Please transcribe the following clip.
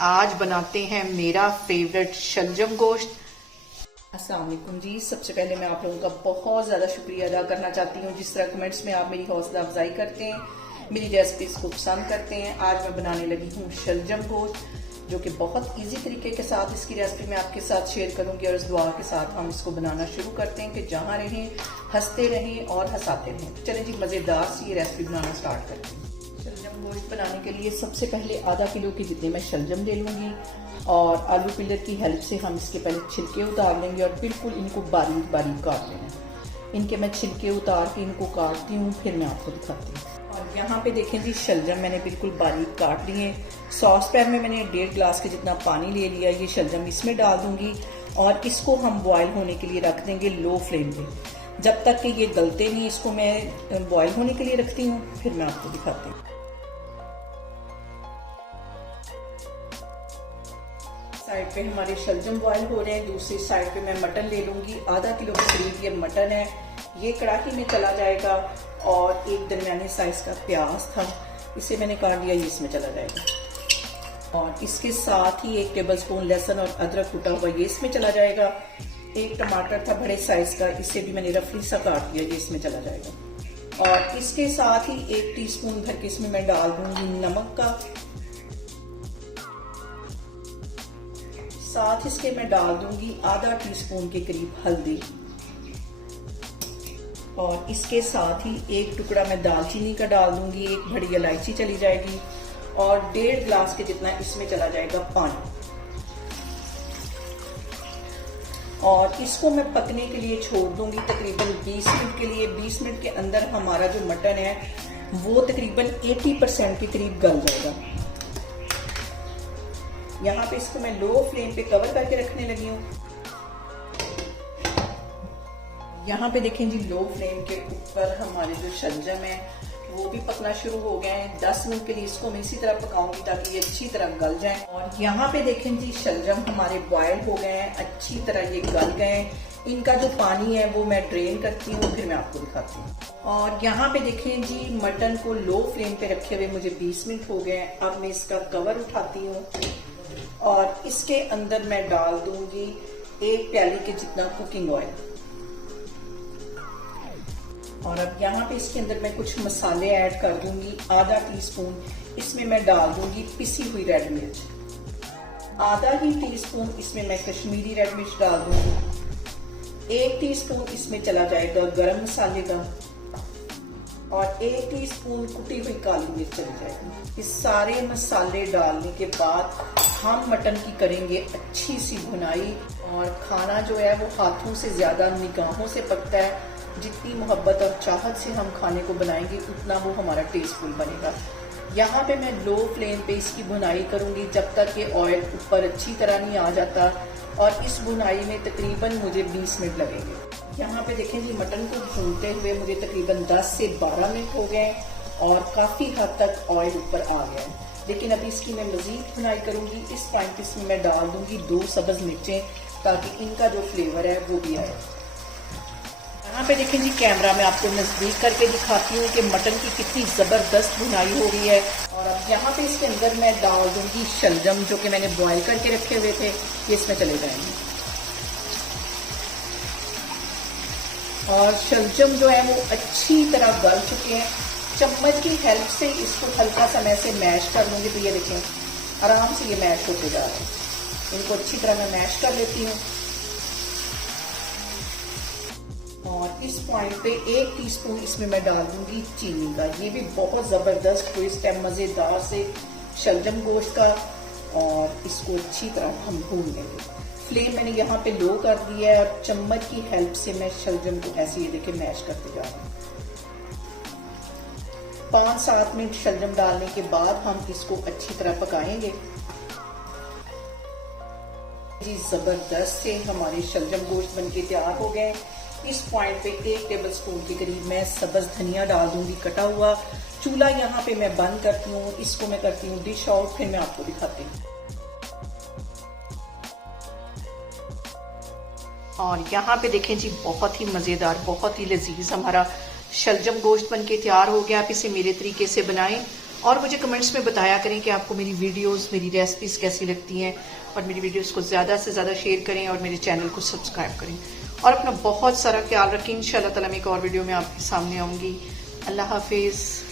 आज बनाते हैं मेरा फेवरेट शलजम गोश्त। अस्सलाम वालेकुम जी। सबसे पहले मैं आप लोगों का बहुत ज़्यादा शुक्रिया अदा करना चाहती हूँ जिस तरह कमेंट्स में आप मेरी हौसला अफजाई करते हैं, मेरी रेसिपीज को पसंद करते हैं। आज मैं बनाने लगी हूँ शलजम गोश्त, जो कि बहुत इजी तरीके के साथ इसकी रेसिपी मैं आपके साथ शेयर करूंगी और इस दुआ के साथ हम इसको बनाना शुरू करते हैं कि जहाँ रहें हंसते रहें और हंसाते रहें। तो चलें जी, मज़ेदार सी ये रेसिपी बनाना स्टार्ट करते हैं। शलजम गोश्त बनाने के लिए सबसे पहले आधा किलो के जितने मैं शलजम ले लूँगी और आलू पिलर की हेल्प से हम इसके पहले छिलके उतार लेंगे और बिल्कुल इनको बारीक बारीक काट लेना। इनके मैं छिलके उतार के इनको काटती हूँ, फिर मैं आपको दिखाती हूँ। और यहाँ पे देखें जी, शलजम मैंने बिल्कुल बारीक काट लिए। सॉस पैन में मैंने 1.5 गिलास के जितना पानी ले लिया। ये शलजम इसमें डाल दूंगी और इसको हम बॉयल होने के लिए रख देंगे लो फ्लेम पे, जब तक कि ये गलते नहीं। इसको मैं बॉयल होने के लिए रखती हूँ, फिर मैं आपको दिखाती हूँ। साइड पे हमारे शलजम बॉयल हो रहे हैं, दूसरी साइड पे मैं मटन ले लूंगी। आधा किलो के करीब ये मटन है, ये कड़ाही में चला जाएगा। और एक दरमियाने साइज का प्याज था, इसे मैंने काट लिया, ये इसमें चला जाएगा। और इसके साथ ही 1 टेबलस्पून लहसुन और अदरक कुटा हुआ ये इसमें चला जाएगा। एक टमाटर था बड़े साइज का, इसे भी मैंने रफली सा काट दिया, ये इसमें चला जाएगा। और इसके साथ ही 1 टीस्पून भर के इसमें मैं डाल दूंगी नमक का। साथ इसके मैं डाल दूंगी आधा टीस्पून के करीब हल्दी। और इसके साथ ही 1 टुकड़ा मैं दालचीनी का डाल दूंगी, 1 बड़ी इलायची चली जाएगी और 1.5 गिलास के जितना इसमें चला जाएगा पानी। और इसको मैं पकने के लिए छोड़ दूंगी तकरीबन 20 मिनट के लिए। 20 मिनट के अंदर हमारा जो मटन है वो तकरीबन 80% के करीब गल जाएगा। यहाँ पे इसको मैं लो फ्लेम पे कवर करके रखने लगी हूँ। यहाँ पे देखें जी, लो फ्लेम के ऊपर हमारे जो शलजम है वो भी पकना शुरू हो गए हैं। 10 मिनट के लिए इसको मैं इसी तरह पकाऊंगी ताकि ये अच्छी तरह गल जाए। और यहाँ पे देखें जी, शलजम हमारे बॉयल हो गए हैं, अच्छी तरह ये गल गए हैं। इनका जो पानी है वो मैं ड्रेन करती हूँ, फिर मैं आपको दिखाती हूँ। और यहाँ पे देखें जी, मटन को लो फ्लेम पे रखे हुए मुझे 20 मिनट हो गए हैं। अब मैं इसका कवर उठाती हूँ और इसके अंदर मैं डाल दूंगी 1 प्याली के जितना कुकिंग ऑयल। और अब यहाँ पे इसके अंदर मैं कुछ मसाले ऐड कर दूंगी। आधा टीस्पून इसमें मैं डाल दूंगी पिसी हुई रेड मिर्च। आधा ही टीस्पून इसमें मैं कश्मीरी रेड मिर्च डाल दूंगी। 1 टीस्पून इसमें चला जाएगा गरम मसाले का और 1 टीस्पून कुटी हुई काली मिर्च चली जाएगी। इस सारे मसाले डालने के बाद हम मटन की करेंगे अच्छी सी भुनाई। और खाना जो है वो हाथों से ज्यादा निगाहों से पकता है। जितनी मोहब्बत और चाहत से हम खाने को बनाएंगे उतना वो हमारा टेस्टफुल बनेगा। यहाँ पे मैं लो फ्लेम पे इसकी भुनाई करूंगी जब तक ये ऑयल ऊपर अच्छी तरह नहीं आ जाता। और इस भुनाई में तकरीबन मुझे 20 मिनट लगेंगे। यहाँ पे देखें जी, मटन को भूनते हुए मुझे तकरीबन 10 से 12 मिनट हो गए और काफी हद तक ऑयल ऊपर आ गया है। लेकिन अभी इसकी मैं मजीद भुनाई करूंगी। इस टाइम इसमें मैं डाल दूंगी 2 सब्ज मिर्चें ताकि इनका जो फ्लेवर है वो भी आए। यहाँ पे देखें जी, कैमरा में आपको नजदीक करके दिखाती हूँ कि मटन की कितनी जबरदस्त भुनाई हो रही है। और अब यहाँ पे इसके अंदर मैं डाल दूंगी शलजम जो कि मैंने बॉईल करके रखे हुए थे, ये इसमें चले जाएंगे। और शलजम जो है वो अच्छी तरह गल चुके हैं। चम्मच की हेल्प से इसको हल्का सा मैं से मैश कर लूंगी। तो ये देखें आराम से ये मैश होते जा रहे हैं। इनको अच्छी तरह मैं मैश कर लेती हूँ। और इस पॉइंट पे 1 टीस्पून इसमें मैं डाल दूंगी चीनी का। ये भी बहुत जबरदस्त ट्विस्ट है मजेदार से शलजम गोश्त का। और इसको अच्छी तरह हम भून लेंगे। फ्लेम मैंने यहाँ पे लो कर दिया है और चम्मच की हेल्प से मैं शलजम को ऐसे ये देखे मैश करते जा रही हूँ। 5-7 मिनट शलजम डालने के बाद हम इसको अच्छी तरह पकाएंगे। जी जबरदस्त से हमारे शलजम गोश्त बनके तैयार हो गए। इस पॉइंट पे 1 टेबलस्पून के करीब मैं सब्ज धनिया डाल दूंगी कटा हुआ। चूल्हा यहाँ पे मैं बंद करती हूँ, इसको मैं करती हूँ डिश आउट, फिर मैं आपको दिखाती हूँ। और यहाँ पे देखें जी, बहुत ही मजेदार, बहुत ही लजीज हमारा शलजम गोश्त बनके तैयार हो गया। आप इसे मेरे तरीके से बनाएं और मुझे कमेंट्स में बताया करें कि आपको मेरी वीडियोस, मेरी रेसिपीज कैसी लगती हैं, और मेरी वीडियोस को ज़्यादा से ज़्यादा शेयर करें और मेरे चैनल को सब्सक्राइब करें। और अपना बहुत सारा ख्याल रखें। इंशाल्लाह ताला मैं एक और वीडियो में आपके सामने आऊँगी। अल्लाह हाफिज़।